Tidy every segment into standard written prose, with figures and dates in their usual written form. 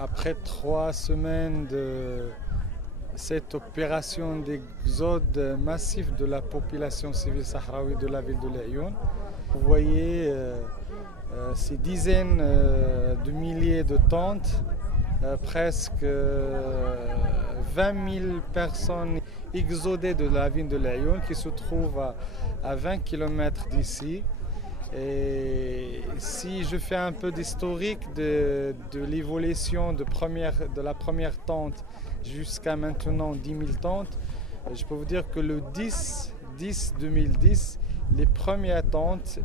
après 3 semaines de cette opération d'exode massif de la population civile sahraoui de la ville de Laayoune, vous voyez ces dizaines de milliers de tentes, presque 20 000 personnes exodées de la ville de Laayoune qui se trouve à 20 km d'ici. Et si je fais un peu d'historique de l'évolution de la première tente jusqu'à maintenant 10 000 tentes, je peux vous dire que le 10-2010, les premières tentes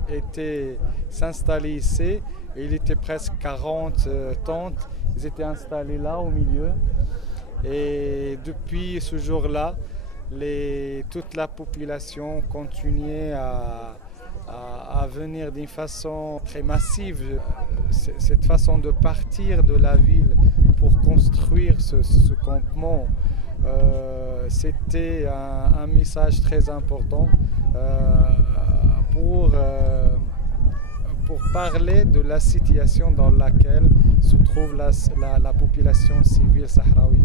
s'installaient ici, et il était presque 40 tentes, ils étaient installés là au milieu. Et depuis ce jour-là, toute la population continuait à venir d'une façon très massive. Cette façon de partir de la ville pour construire ce campement, c'était un message très important pour parler de la situation dans laquelle se trouve la population civile sahraoui.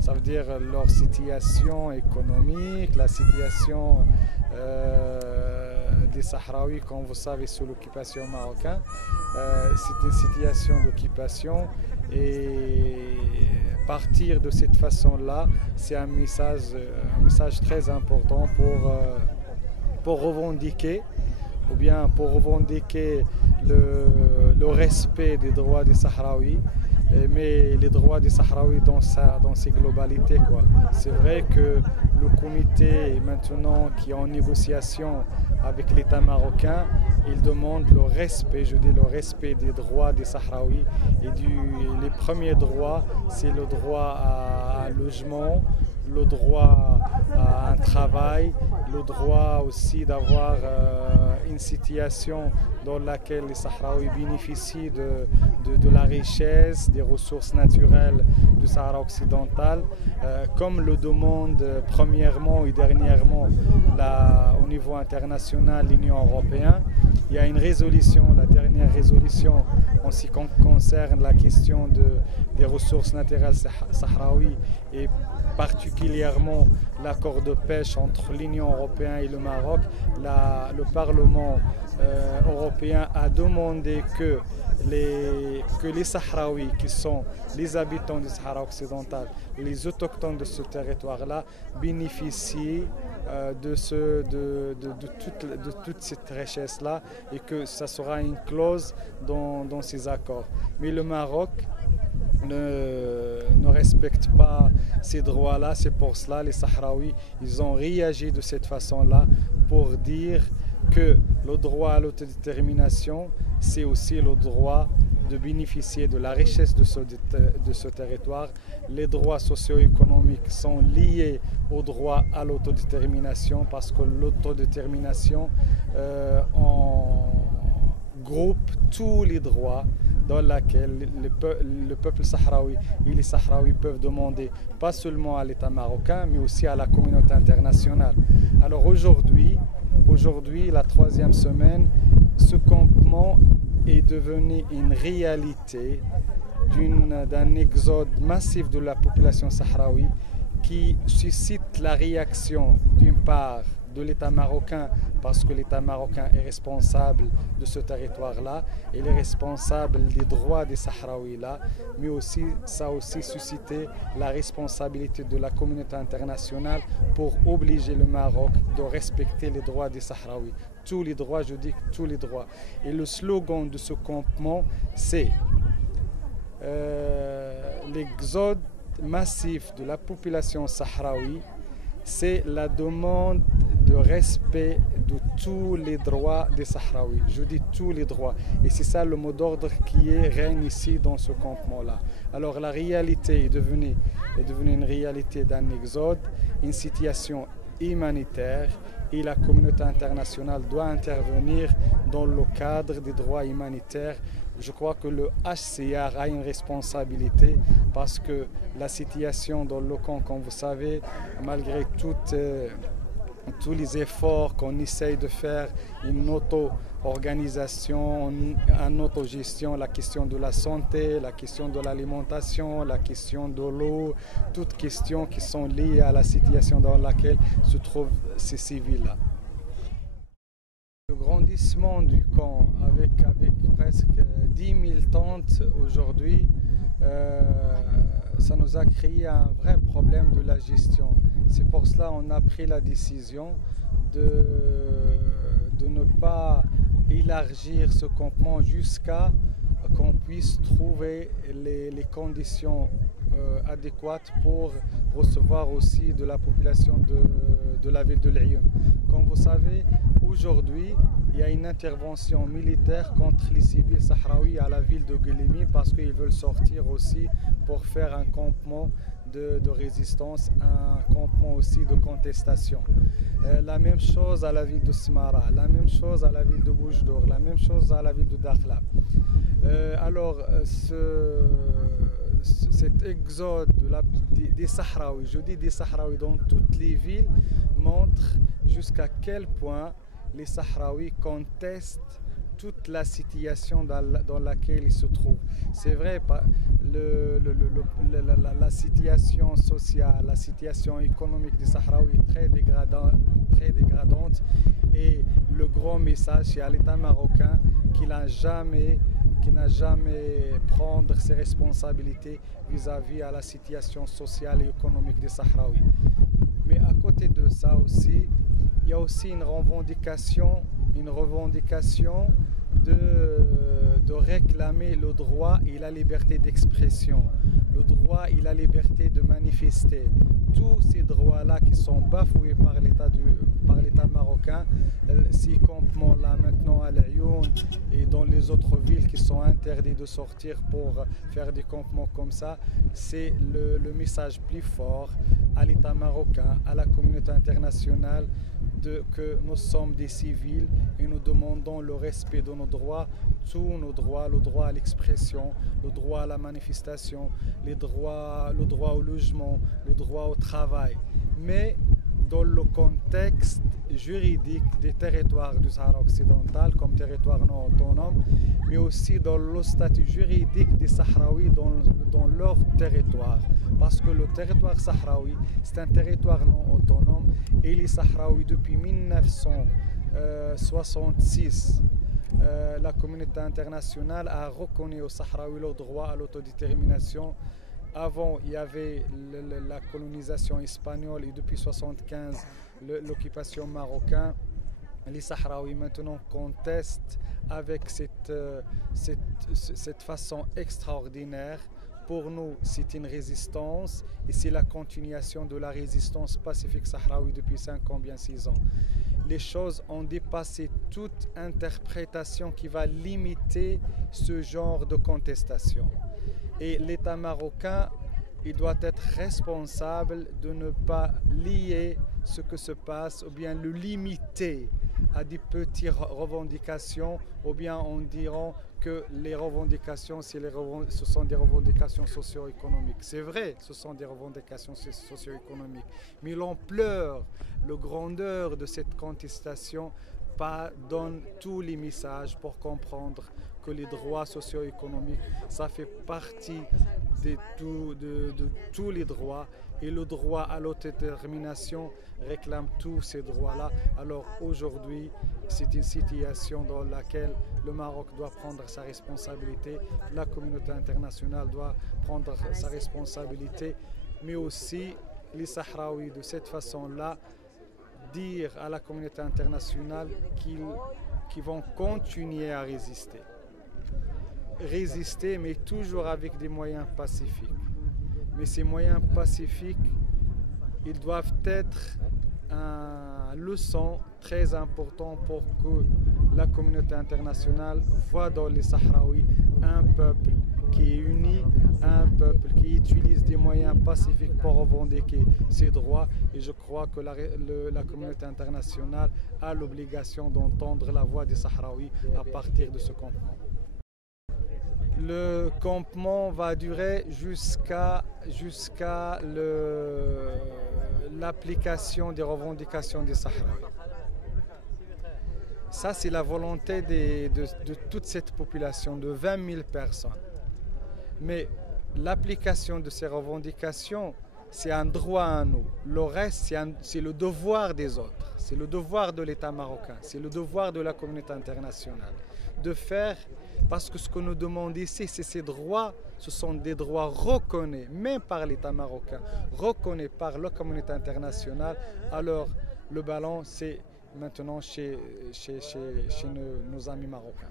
Ça veut dire leur situation économique, la situation des Sahraouis, comme vous savez, sous l'occupation marocaine. C'est une situation d'occupation, et partir de cette façon-là, c'est un message très important pour revendiquer, ou bien pour revendiquer le respect des droits des Sahraouis, mais les droits des Sahraouis dans ses globalités, quoi. C'est vrai que le comité maintenant qui est en négociation avec l'État marocain, il demande le respect, le respect des droits des Sahraouis, et les premiers droits, c'est le droit à un logement, le droit à un travail, le droit aussi d'avoir une situation dans laquelle les Sahraouis bénéficient de la richesse, des ressources naturelles du Sahara occidental, comme le demande premièrement et dernièrement au niveau international l'Union européenne. Il y a une résolution, la dernière résolution en ce qui concerne la question des ressources naturelles sahraouies, et particulièrement l'accord de pêche entre l'Union européenne et le Maroc. Le Parlement européen a demandé que les Sahraouis, qui sont les habitants du Sahara occidental, les autochtones de ce territoire-là, bénéficient de toute cette richesse-là, et que ça sera une clause dans ces accords. Mais le Maroc ne respecte pas ces droits-là. C'est pour cela les Sahraouis, ils ont réagi de cette façon-là pour dire que le droit à l'autodétermination, c'est aussi le droit de bénéficier de la richesse de ce territoire. Les droits socio-économiques sont liés au droit à l'autodétermination, parce que l'autodétermination groupe tous les droits dans lesquels le peuple sahraoui et les Sahraouis peuvent demander, pas seulement à l'État marocain, mais aussi à la communauté internationale. Alors aujourd'hui, la 3e semaine, ce campement est devenu une réalité d'un exode massif de la population sahraoui, qui suscite la réaction d'une part de l'État marocain, parce que l'État marocain est responsable de ce territoire-là, il est responsable des droits des Sahraouis-là, mais aussi ça a aussi suscité la responsabilité de la communauté internationale pour obliger le Maroc de respecter les droits des Sahraouis. Tous les droits, je dis tous les droits. Et le slogan de ce campement, c'est l'exode massif de la population sahraoui, c'est la demande de respect de tous les droits des Sahraouis. Je dis tous les droits. Et c'est ça le mot d'ordre qui règne ici dans ce campement-là. Alors la réalité est devenue une réalité d'un exode, une situation humanitaire, et la communauté internationale doit intervenir dans le cadre des droits humanitaires. Je crois que le HCR a une responsabilité, parce que la situation dans le camp, comme vous savez, malgré tous les efforts qu'on essaye de faire, une auto-organisation, une autogestion, la question de la santé, la question de l'alimentation, la question de l'eau, toutes questions qui sont liées à la situation dans laquelle se trouvent ces civils-là. Le grandissement du camp avec presque 10 000 tentes aujourd'hui, ça nous a créé un vrai problème de la gestion. C'est pour cela qu'on a pris la décision de ne pas élargir ce campement jusqu'à qu'on puisse trouver les conditions adéquates pour recevoir aussi de la population de la ville de Laayoune. Comme vous savez, aujourd'hui, il y a une intervention militaire contre les civils sahraouis à la ville de Guelimi parce qu'ils veulent sortir aussi pour faire un campement de résistance, un campement aussi de contestation. La même chose à la ville de Smara, la même chose à la ville de Boujdour, la même chose à la ville de Dakhla. Alors, cet exode des Sahraouis, je dis des Sahraouis dans toutes les villes, montre jusqu'à quel point les Sahraouis contestent toute la situation dans laquelle ils se trouvent. C'est vrai, la situation sociale, la situation économique des Sahraouis est très dégradante et le grand message c'est à l'État marocain qui n'a jamais prendre ses responsabilités vis-à-vis à la situation sociale et économique des Sahraouis. Mais à côté de ça aussi, il y a aussi une revendication de réclamer le droit et la liberté d'expression, le droit et la liberté de manifester. Tous ces droits-là qui sont bafoués par l'État marocain, ces campements-là maintenant à Laayoune et dans les autres villes qui sont interdits de sortir pour faire des campements comme ça, c'est le message plus fort à l'État marocain, à la communauté internationale, que nous sommes des civils et nous demandons le respect de nos droits, tous nos droits, le droit à l'expression, le droit à la manifestation, le droit au logement, le droit au travail. Mais dans le contexte juridique des territoires du Sahara occidental comme territoire non autonome, mais aussi dans le statut juridique des Sahraouis dans leur territoire. Parce que le territoire sahraoui, c'est un territoire non autonome et les Sahraouis, depuis 1966, la communauté internationale a reconnu aux Sahraouis leur droit à l'autodétermination. Avant, il y avait la colonisation espagnole et depuis 1975, l'occupation marocaine. Les Sahraouis maintenant contestent avec cette façon extraordinaire. Pour nous, c'est une résistance et c'est la continuation de la résistance pacifique sahraoui depuis 5 ans, bien 6 ans. Les choses ont dépassé toute interprétation qui va limiter ce genre de contestation. Et l'État marocain, il doit être responsable de ne pas lier ce que se passe ou bien le limiter à des petites revendications ou bien on dira que les revendications, ce sont des revendications socio-économiques. C'est vrai, ce sont des revendications socio-économiques, mais l'ampleur, la grandeur de cette contestation donne tous les messages pour comprendre que les droits socio-économiques, ça fait partie de tous les droits et le droit à l'autodétermination réclame tous ces droits-là. Alors aujourd'hui, c'est une situation dans laquelle le Maroc doit prendre sa responsabilité, la communauté internationale doit prendre sa responsabilité, mais aussi les Sahraouis de cette façon-là, dire à la communauté internationale qu'ils vont continuer à résister. Résister, mais toujours avec des moyens pacifiques. Mais ces moyens pacifiques, ils doivent être une leçon très importante pour que la communauté internationale voit dans les Sahraouis un peuple qui est uni, un peuple qui utilise des moyens pacifiques pour revendiquer ses droits. Et je crois que la communauté internationale a l'obligation d'entendre la voix des Sahraouis à partir de ce campement. Le campement va durer jusqu'à l'application des revendications des Sahraouis. Ça, c'est la volonté de toute cette population de 20 000 personnes. Mais l'application de ces revendications, c'est un droit à nous. Le reste, c'est le devoir des autres. C'est le devoir de l'État marocain. C'est le devoir de la communauté internationale. De faire, parce que ce que nous demandons ici, c'est ces droits. Ce sont des droits reconnus, même par l'État marocain, reconnus par la communauté internationale. Alors, le ballon, c'est maintenant chez nos amis marocains.